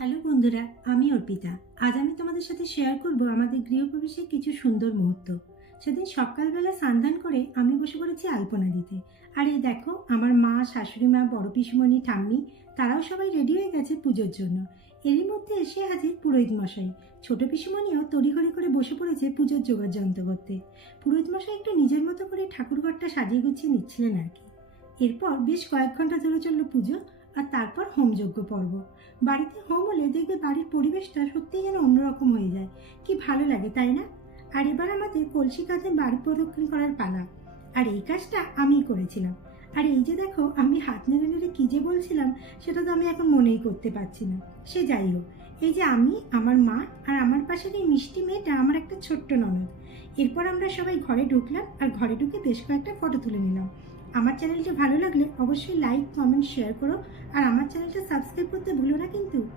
Hello বন্ধুরা, আমি অর্পিতা। আজ আমি তোমাদের সাথে শেয়ার করব আমাদের গৃহপ্রবেশের কিছু সুন্দর মুহূর্ত। সেদিন সকালবেলা স্নান করে আমি বসে পড়েছি আলপনা দিতে। আর এই দেখো, আমার মা, শাশুড়ি মা, বড় পিসমণি, ঠাম্মি তারাও সবাই রেডি হয়ে গেছে পুজোর জন্য। এরই মধ্যে এসে হাজির পুরোহিত মশাই। ছোট পিসমণিও তড়িঘড়ি করে বসে পড়েছে পুজোর জোগাড় যন্ত্র করতে। পুরোহিত মশাই একটু নিজের মতো করে ঠাকুরঘরটা সাজিয়ে গুছিয়ে নিচ্ছিলেন আর কি। এরপর বেশ কয়েক ঘন্টা ধরে চলল পুজো, আর তারপর হোমযজ্ঞ পর্ব। বাড়িতে হোম হলে দেখবে বাড়ির পরিবেশটা সত্যিই যেন অন্যরকম হয়ে যায়। কি ভালো লাগে, তাই না? আর এবার আমাদের কলসি কাঁধে বাড়ি প্রদক্ষিণ করার পালা। আর এই কাজটা আমিই করেছিলাম। আর এই যে দেখো, আমি হাত নেড়ে নেড়ে কী যে বলছিলাম সেটা তো আমি এখন মনেই করতে পারছি না। সে যাই হোক, এই যে আমি, আমার মা আর আমার পাশের এই মিষ্টি মেয়েটা আমার একটা ছোট্ট ননদ। এরপর আমরা সবাই ঘরে ঢুকলাম, আর ঘরে ঢুকে বেশ কয়েকটা ফটো তুলে নিলাম। আমার চ্যানেলটি ভালো লাগলে অবশ্যই লাইক, কমেন্ট, শেয়ার করো। আর আমার চ্যানেলটা সাবস্ক্রাইব করতে ভুলো না কিন্তু।